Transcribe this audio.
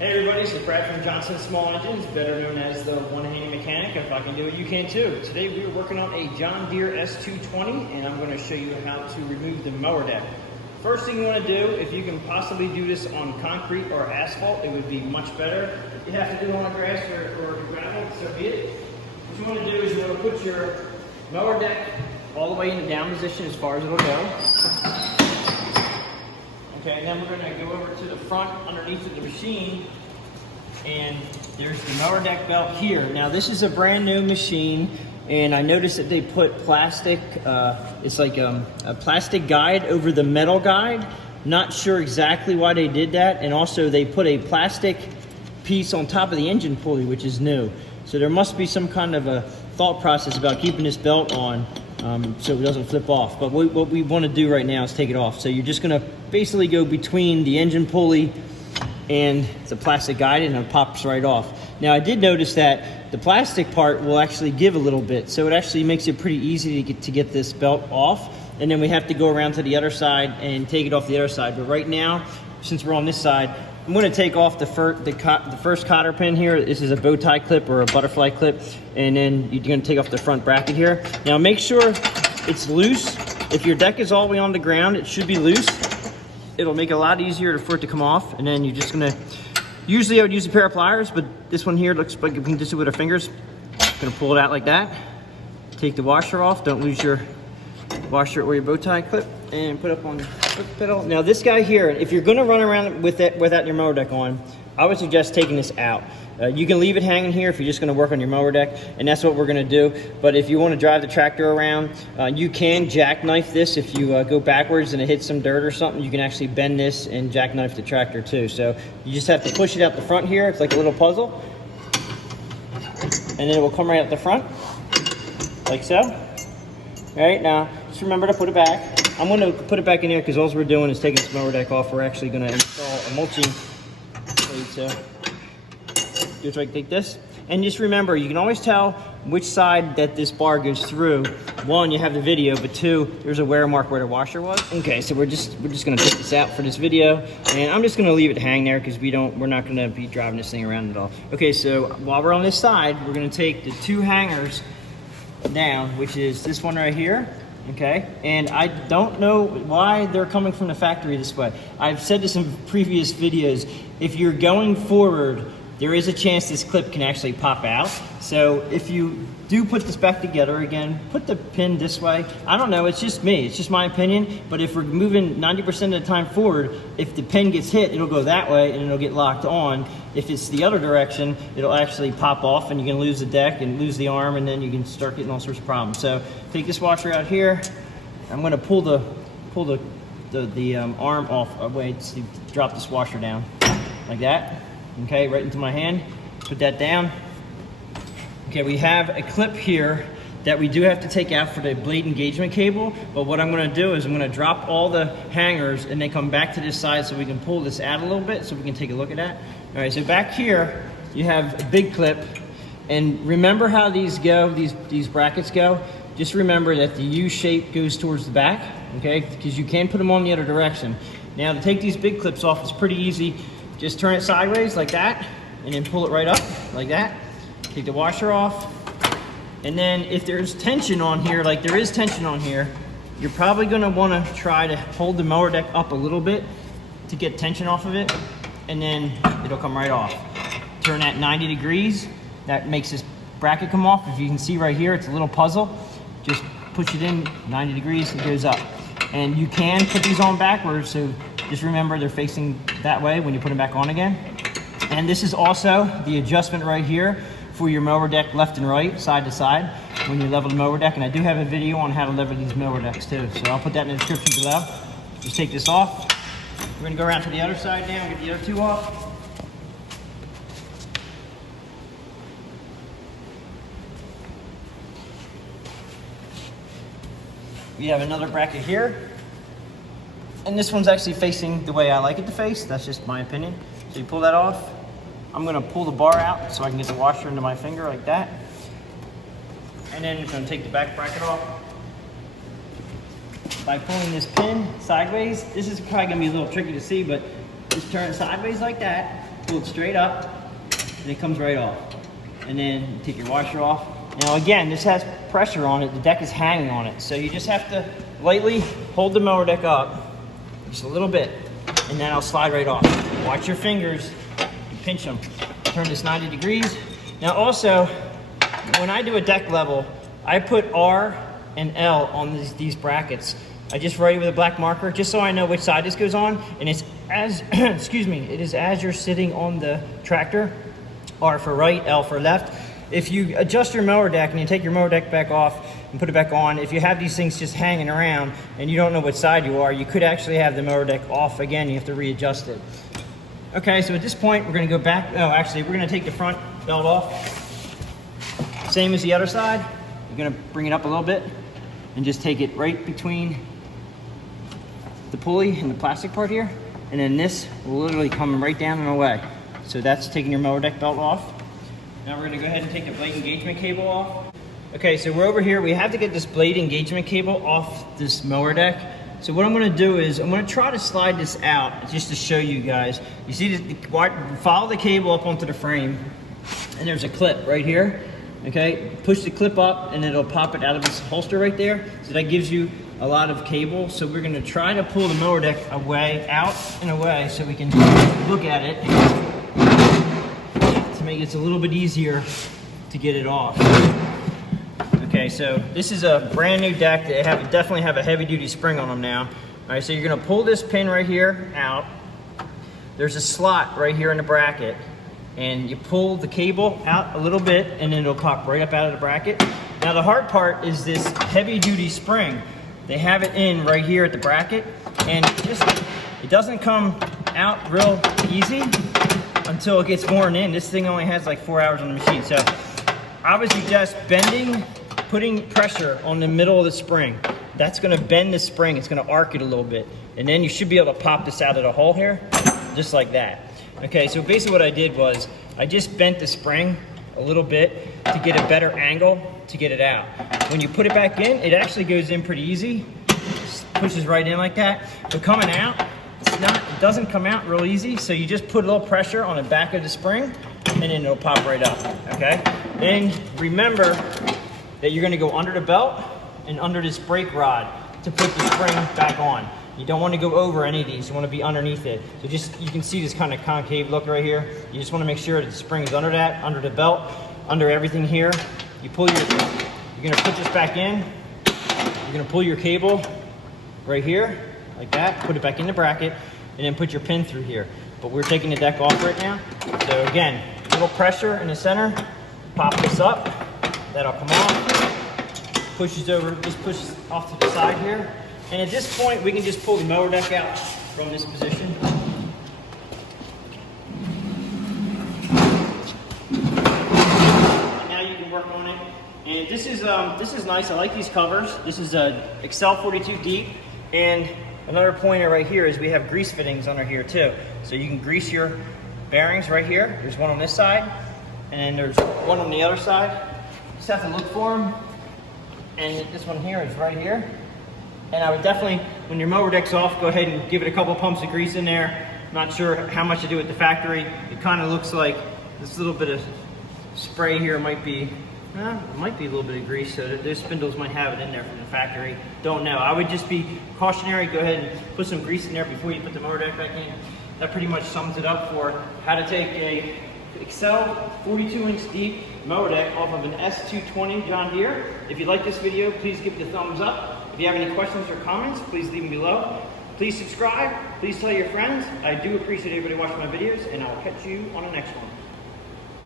Hey everybody, this is Brad from Johnson Small Engines, better known as the one-handed mechanic. If I can do it, you can too. Today we are working on a John Deere S220 and I'm going to show you how to remove the mower deck. First thing you want to do, if you can possibly do this on concrete or asphalt, it would be much better. If you have to do it on grass or gravel, so be it. What you want to do is you want to put your mower deck all the way in the down position as far as it'll go. Okay, and then we're going to go over to the front underneath of the machine, and there's the mower deck belt here. Now this is a brand new machine, and I noticed that they put plastic, it's like a plastic guide over the metal guide. Not sure exactly why they did that, and also they put a plastic piece on top of the engine pulley, which is new. So there must be some kind of a thought process about keeping this belt on so it doesn't flip off. But what we want to do right now is take it off. So you're just going to basically go between the engine pulley and the plastic guide, and it pops right off. Now I did notice that the plastic part will actually give a little bit, so it actually makes it pretty easy to get this belt off. And then we have to go around to the other side and take it off the other side. But right now, since we're on this side, I'm going to take off the first cotter pin here. This is a bow tie clip or a butterfly clip, and then you're going to take off the front bracket here. Now make sure it's loose. If your deck is all the way on the ground, it should be loose. It'll make it a lot easier for it to come off. And then you're just going to, usually I would use a pair of pliers, but this one here looks like we can just do it with our fingers. Going to pull it out like that. Take the washer off. Don't lose your washer or your bow tie clip, and put up on the foot pedal. Now this guy here, if you're going to run around with it without your mower deck on, I would suggest taking this out. You can leave it hanging here if you're just going to work on your mower deck, and that's what we're going to do. But if you want to drive the tractor around, you can jackknife this. If you go backwards and it hits some dirt or something, you can actually bend this and jackknife the tractor too. So you just have to push it out the front here. It's like a little puzzle, and then it will come right out the front like so. All right, now just remember to put it back. I'm going to put it back in there because all we're doing is taking this mower deck off. We're actually going to install a mulching plate. So just like this. And just remember, you can always tell which side that this bar goes through. One, you have the video, but two, there's a wear mark where the washer was. Okay, so we're just going to take this out for this video, and I'm just going to leave it hang there because we're not going to be driving this thing around at all. Okay, so while we're on this side, we're going to take the two hangers down, which is this one right here. Okay, and I don't know why they're coming from the factory this way. I've said this in previous videos. If you're going forward, there is a chance this clip can actually pop out. So if you do put this back together again, put the pin this way. I don't know, it's just me, it's just my opinion, but if we're moving 90% of the time forward, if the pin gets hit, it'll go that way and it'll get locked on. If it's the other direction, it'll actually pop off and you can lose the deck and lose the arm, and then you can start getting all sorts of problems. So take this washer out here. I'm gonna pull the arm off away to drop this washer down like that. Okay, right into my hand. Put that down. Okay, we have a clip here that we do have to take out for the blade engagement cable, but what I'm going to do is I'm going to drop all the hangers and then come back to this side so we can pull this out a little bit so we can take a look at that. All right, so back here you have a big clip, and remember how these go, these brackets go. Just remember that the U shape goes towards the back, okay, because you can put them on the other direction. Now to take these big clips off, it's pretty easy. Just turn it sideways like that, and then pull it right up like that. Take the washer off, and then if there's tension on here, like there is tension on here, you're probably going to want to try to hold the mower deck up a little bit to get tension off of it, and then it'll come right off. Turn that 90 degrees. That makes this bracket come off. If you can see right here, it's a little puzzle. Just push it in 90 degrees, it goes up. And you can put these on backwards, so just remember they're facing that way when you put them back on again. And this is also the adjustment right here for your mower deck left and right, side to side, when you level the mower deck. And I do have a video on how to level these mower decks too, so I'll put that in the description below. Just take this off. We're gonna go around to the other side now and get the other two off. We have another bracket here, and this one's actually facing the way I like it to face. That's just my opinion. So you pull that off. I'm gonna pull the bar out so I can get the washer into my finger like that. And then I'm gonna take the back bracket off. By pulling this pin sideways, this is probably gonna be a little tricky to see, but just turn it sideways like that. pull it straight up, and it comes right off. And then you take your washer off. Now again, this has pressure on it. The deck is hanging on it. So you just have to lightly hold the mower deck up, just a little bit, and then I'll slide right off. Watch your fingers, pinch them. Turn this 90 degrees. Now also, when I do a deck level, I put R and L on these brackets. I just write it with a black marker, just so I know which side this goes on, and it's as, excuse me, it is as you're sitting on the tractor. R for right, L for left. If you adjust your mower deck and you take your mower deck back off and put it back on, if you have these things just hanging around and you don't know which side you are, you could actually have the mower deck off again. You have to readjust it. Okay, so at this point, we're gonna go back. Oh, actually, we're gonna take the front belt off. Same as the other side. You're gonna bring it up a little bit and just take it right between the pulley and the plastic part here. And then this will literally come right down and away. So that's taking your mower deck belt off. Now we're gonna go ahead and take the blade engagement cable off. Okay, so we're over here. We have to get this blade engagement cable off this mower deck. So what I'm gonna do is, I'm gonna try to slide this out just to show you guys. You see, follow the cable up onto the frame, and there's a clip right here. Okay, push the clip up and it'll pop it out of this holster right there. So that gives you a lot of cable. So we're gonna try to pull the mower deck out and away so we can look at it to make it a little bit easier to get it off. Okay, so this is a brand new deck. They definitely have a heavy duty spring on them now. All right, so you're gonna pull this pin right here out. There's a slot right here in the bracket, and you pull the cable out a little bit and then it'll pop right up out of the bracket. Now the hard part is this heavy duty spring. They have it in right here at the bracket, and it doesn't come out real easy until it gets worn in. This thing only has like 4 hours on the machine. So I would suggest putting pressure on the middle of the spring. That's gonna bend the spring, it's gonna arc it a little bit. And then you should be able to pop this out of the hole here, just like that. Okay, so basically what I did was, I just bent the spring a little bit to get a better angle to get it out. When you put it back in, it actually goes in pretty easy. Just pushes right in like that. But coming out, it doesn't come out real easy, so you just put a little pressure on the back of the spring, and then it'll pop right up, okay? Then remember that you're gonna go under the belt and under this brake rod to put the spring back on. You don't want to go over any of these, you want to be underneath it. So you can see this kind of concave look right here. You just want to make sure that the spring is under that, under the belt, under everything here. You're gonna put this back in. You're gonna pull your cable right here, like that, put it back in the bracket, and then put your pin through here. But we're taking the deck off right now. So again, a little pressure in the center, pop this up, that'll come off, pushes over, just pushes off to the side here. And at this point, we can just pull the mower deck out from this position. Now you can work on it. And this is nice. I like these covers. This is a Accel 42 deep. And another pointer right here is we have grease fittings under here too. So you can grease your bearings right here. There's one on this side, and there's one on the other side. Just have to look for them. And this one here is right here. And I would definitely, when your mower deck's off, go ahead and give it a couple pumps of grease in there. Not sure how much to do at the factory. It kind of looks like this little bit of spray here might be, it might be a little bit of grease, so those spindles might have it in there from the factory. Don't know. I would just be cautionary. Go ahead and put some grease in there before you put the mower deck back in. That pretty much sums it up for how to take a Accel 42-inch deep mower deck off of an S220 John Deere. If you like this video, please give it a thumbs up. If you have any questions or comments, please leave them below. Please subscribe. Please tell your friends. I do appreciate everybody watching my videos, and I'll catch you on the next one.